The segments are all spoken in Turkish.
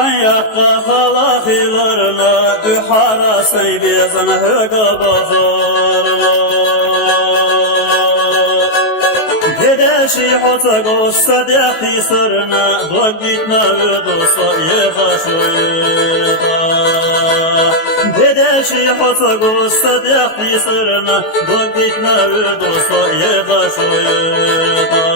Akan yakka halakilarına Dühara seybezin hıga baharına Dedeşi hota gossa dehti sırna Dogitna ödosa yehaşoyda Dedeşi hota gossa dehti sırna Dogitna ödosa yehaşoyda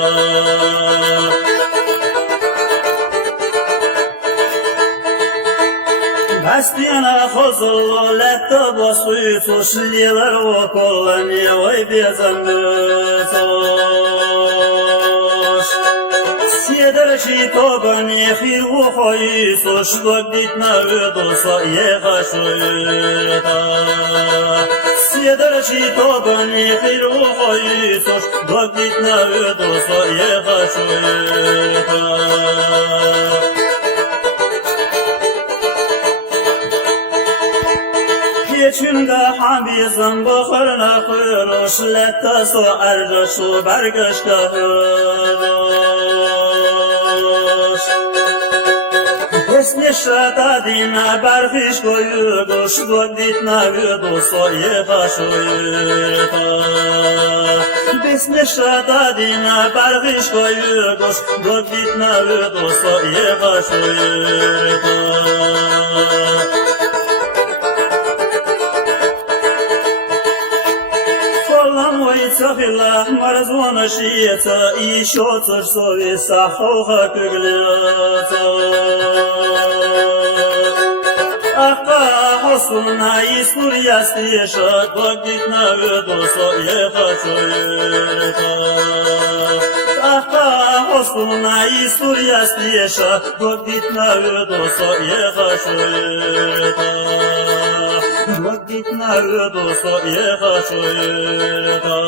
Astiyana khozullo letta basui Soşliyeler o kollani Vay bezandısoş Siederşi togani Khir u khoyi Soş Dogitna ödosa yehaşoyda Siederşi togani Khir u khoyi Soş Dogitna ödosa yehaşoyda Geçünde hamizim bukhurna khuruş Letta so arjashu bargashka khuruş Esni shatadina barfish koyugush Dogitna viduso yehashuyta Esni shatadina barfish koyugush Dogitna viduso yehashuyta Цахила марзона шиета еще совеса хоха кыглята Аха хосуна искур ястиша Догитна ведосо ехачуета Аха хосуна искур ястиша Догитна ведосо ехачуета Dogitna ödoso yehaşoyda